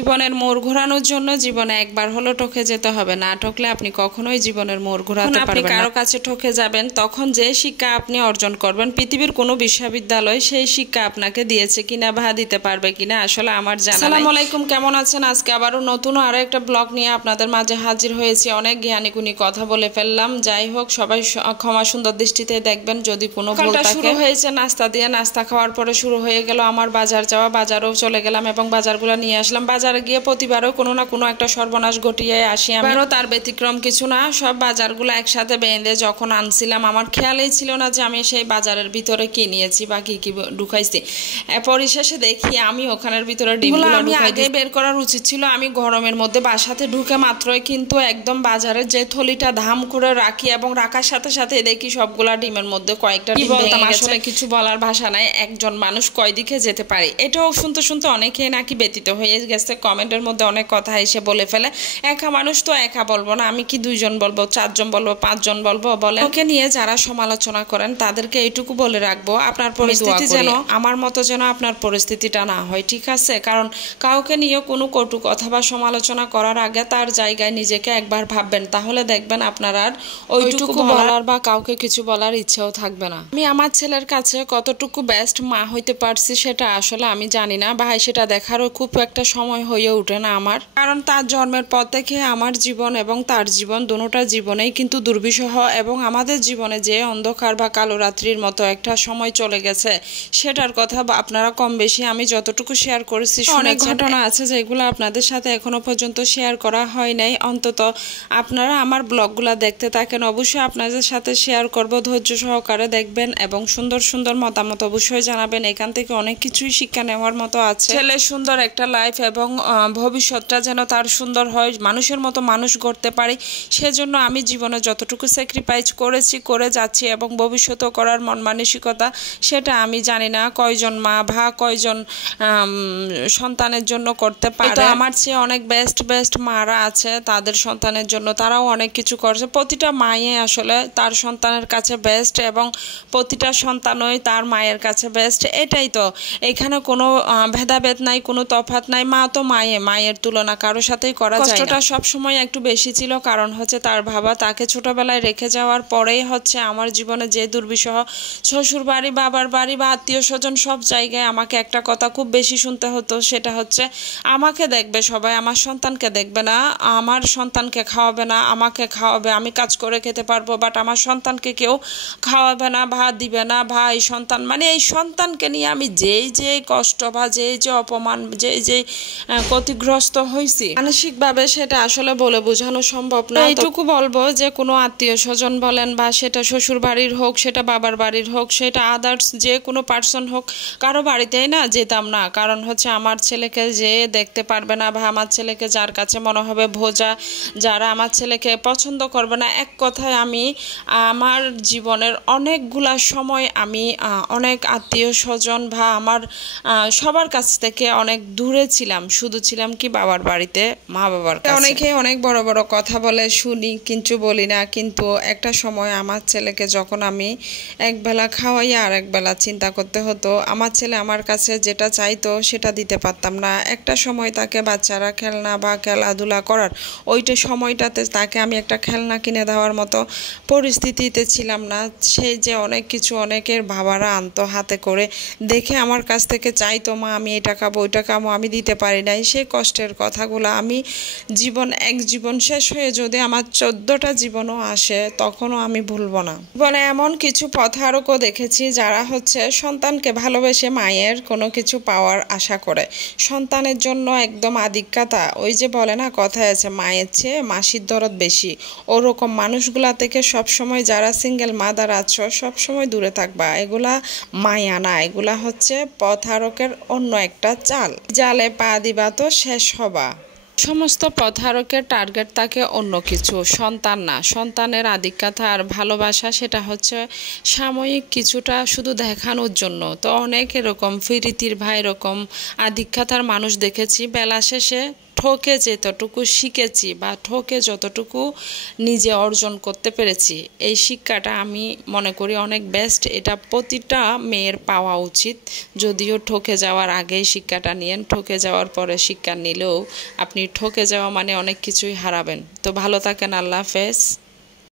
জীবনের মোড় ঘোরানোর জন্য জীবনে একবার হলো ঠকে যেতে হবে, না ঠকলে আপনি কখনোই জীবনের মোড় ঘোরাতে পারবেন না। আপনি কারো কাছে ঠকে যাবেন, তখন যে শিক্ষা আপনি অর্জন করবেন পৃথিবীর কোনো বিশ্ববিদ্যালয় সেই শিক্ষা আপনাকে দিয়েছে কিনা বা দিতে পারবে কিনা আসলে আমার জানা নেই। আসসালামু আলাইকুম, কেমন আছেন? আজকে আবারও নতুন আরো একটা ব্লগ নিয়ে আপনাদের মাঝে হাজির হয়েছি। অনেক জ্ঞানী গুণী কথা বলে ফেললাম, যাই হোক সবাই ক্ষমা সুন্দর দৃষ্টিতে দেখবেন যদি কোনো ভুল থাকে। শুরু হয়েছে নাস্তা দিয়ে, নাস্তা খাওয়ার পরে শুরু হয়ে গেল আমার বাজার যাওয়া। বাজারেও চলে গেলাম এবং বাজারগুলো নিয়ে আসলাম। বাজারে গিয়ে প্রতিবারও কোনো না কোনো একটা সর্বনাশ ঘটিয়ে আসি আমি, তার ব্যতিক্রম কিছু না। সব বাজারগুলো একসাথে বেঁধে যখন আনছিলাম আমার খেয়ালই ছিল না যে আমি সেই বাজারের ভিতরে কি নিয়েছি বা কি কি ঢুকাইছি। পরিশেষে দেখি আমি ওখানের ভিতরে ডিমগুলো আমি আগে বের করার উচিত ছিল। আমি গরমের মধ্যে বাসাতে ঢুকে মাত্রই কিন্তু একদম বাজারের যে থলিটা ধাম করে রাখি এবং রাখার সাথে সাথে দেখি সবগুলা ডিমের মধ্যে কয়েকটা ডিম ভেঙে গেছে। আসলে কিছু বলার ভাষা নাই, একজন মানুষ কয় দিকে যেতে পারে। এটাও শুনতে শুনতে অনেকে নাকি ব্যতীত হয়ে গেছে। কমেন্টের মধ্যে অনেক কথা এসে বলে ফেলে, একা মানুষ তো একা বলবো না, আমি কি দুইজন বলবো, চারজন বলবো, পাঁচজন বলবো। বলে ওকে নিয়ে যারা সমালোচনা করেন তাদেরকে এইটুকু বলে রাখবো, আপনার পরিস্থিতি যেন আমার মতো যেন আপনার পরিস্থিতিটা না হয়, ঠিক আছে? কারণ কাউকে নিয়ে কোনো কটু কথা বা সমালোচনা করার আগে তার জায়গায় নিজেকে একবার ভাববেন, তাহলে দেখবেন আপনার আর ওইটুকু বলার বা কাউকে কিছু বলার ইচ্ছেও থাকবে না। আমি আমার ছেলের কাছে কতটুকু বেস্ট মা হইতে পারছি সেটা আসলে আমি জানি না, ভাই সেটা দেখারও খুব একটা সময় হয়ে ওঠে না আমার। কারণ তার জন্মের পর থেকে আমার জীবন এবং তার জীবন দুটোটা জীবনেই কিন্তু দুর্বিষহ, এবং আমাদের জীবনে যে অন্ধকার বা কালো রাত্রির মতো একটা সময় চলে গেছে সেটার কথা আপনারা কম বেশি আমি যতটুকু শেয়ার করেছি, অনেক ঘটনা আছে যেগুলো আপনাদের সাথে এখনো পর্যন্ত শেয়ার করা হয় নাই। অন্তত আপনারা আমার ব্লগগুলো দেখতে থাকেন, অবশ্যই আপনাদের সাথে শেয়ার করব, ধৈর্য সহকারে দেখবেন এবং সুন্দর সুন্দর মতামত অবশ্যই জানাবেন। এখান থেকে অনেক কিছুই শিক্ষা নেওয়ার মতো আছে। ছেলে সুন্দর একটা লাইফ এবং ভবিষ্যৎটা যেন তার সুন্দর হয়, মানুষের মতো মানুষ গড়তে পারি, সেজন্য আমি জীবনে যতটুকু স্যাক্রিফাইস করেছি, করে যাচ্ছি এবং ভবিষ্যতেও করার মন মানসিকতা সেটা আমি জানি না কয়জন মা বা কয়জন সন্তানের জন্য করতে পারে। আমার চেয়ে অনেক বেস্ট মারা আছে তাদের সন্তানের জন্য, তারাও অনেক কিছু করছে। প্রতিটা মায়ে আসলে তার সন্তানের কাছে বেস্ট এবং প্রতিটা সন্তানই তার মায়ের কাছে বেস্ট, এটাই তো। এখানে কোনো ভেদাভেদ নাই, কোনো তফাৎ নাই। মা তো মায়ের তুলনা কারোর সাথেই করা যায় না। কষ্টটা সবসময় একটু বেশি ছিল, কারণ হচ্ছে তার বাবা তাকে ছোটবেলায় রেখে যাওয়ার পরেই হচ্ছে আমার জীবনে যে দুর্বিষহ, শ্বশুর বাড়ি, বাবার বাড়ি বা আত্মীয় স্বজন সব জায়গায় আমাকে একটা কথা খুব বেশি শুনতে হতো, সেটা হচ্ছে আমাকে দেখবে সবাই, আমার সন্তানকে দেখবে না, আমার সন্তানকে খাওয়াবে না, আমাকে খাওয়াবে, আমি কাজ করে খেতে পারবো বাট আমার সন্তানকে কেউ খাওয়াবে না, ভাত দিবে না। ভাই সন্তান মানে এই সন্তানকে নিয়ে আমি যেই কষ্ট বা যেই অপমান, যেই ক্ষতিগ্রস্ত হয়েছি মানসিকভাবে, সেটা আসলে বলে বোঝানো সম্ভব না। এইটুকু বলবো যে কোনো আত্মীয় স্বজন বলেন বা সেটা শ্বশুর বাড়ির হোক, সেটা বাবার বাড়ির হোক, সেটা আদার্স যে কোনো পার্সন হোক, কারো বাড়িতেই না যেতাম না। কারণ হচ্ছে আমার ছেলেকে যে দেখতে পারবে না বা আমার ছেলেকে যার কাছে মনে হবে ভোজা, যারা আমার ছেলেকে পছন্দ করবে না, এক কথায় আমি আমার জীবনের অনেকগুলা সময় আমি অনেক আত্মীয় স্বজন বা আমার সবার কাছ থেকে অনেক দূরে ছিলাম, শুধু ছিলাম কি বাবার বাড়িতে, মা বাবার কাছে। অনেকে অনেক বড় বড় কথা বলে, শুনি কিন্তু বলি না। কিন্তু একটা সময় আমার ছেলেকে যখন আমি একবেলা খাওয়াই আর একবেলা চিন্তা করতে হতো, আমার ছেলে আমার কাছে যেটা চাইতো সেটা দিতে পারতাম না। একটা সময় তাকে বাচ্চারা খেলনা বা খেলাধুলা করার ওইটা সময়টাতে তাকে আমি একটা খেলনা কিনে দেওয়ার মতো পরিস্থিতিতে ছিলাম না। সেই যে অনেক কিছু অনেকের বাবারা আনতো হাতে করে, দেখে আমার কাছ থেকে চাইতো মা আমি এটা খাবো ওইটা খাবো, আমি দিতে পারি নাই। সেই কষ্টের কথাগুলো আমি এক জীবন শেষ হয়ে যদি আমার 14টা জীবনও আসে তখনও আমি ভুলবো না। জীবনে এমন কিছু পথহারকও দেখেছি যারা হচ্ছে সন্তানকে ভালোবেসে মায়ের কোনো কিছু পাওয়ার আশা করে, সন্তানের জন্য একদম আধিক্যতা, ওই যে বলে না কথায় আছে মায়ের চেয়ে মাসির দরদ বেশি, ওরকম মানুষগুলা থেকে সবসময় যারা সিঙ্গেল মাদার আছো সবসময় দূরে থাকবা। এগুলা মায়া না, এগুলা হচ্ছে পথহারকের অন্য একটা চাল। জালে পা দিবা তো শেষ হবা। সমস্ত প্রতারকের টার্গেট থাকে অন্য কিছু, সন্তান না। সন্তানের আধিক্যতা আর ভালোবাসা সেটা হচ্ছে সাময়িক কিছুটা শুধু দেখানোর জন্য। তো অনেক এরকম ফিরিতির ভাই এরকম আধিক্যতার মানুষ দেখেছি, বেলা শেষে ঠকে যেতটুকু শিখেছি বা ঠকে যতটুকু নিজে অর্জন করতে পেরেছি, এই শিক্ষাটা আমি মনে করি অনেক বেস্ট। এটা প্রতিটা মেয়ের পাওয়া উচিত। যদিও ঠকে যাওয়ার আগেই শিক্ষাটা নিয়েন, ঠকে যাওয়ার পরে শিক্ষা নিলেও আপনি ঠকে যাওয়া মানে অনেক কিছুই হারাবেন। তো ভালো থাকেন, আল্লাহ হাফেজ।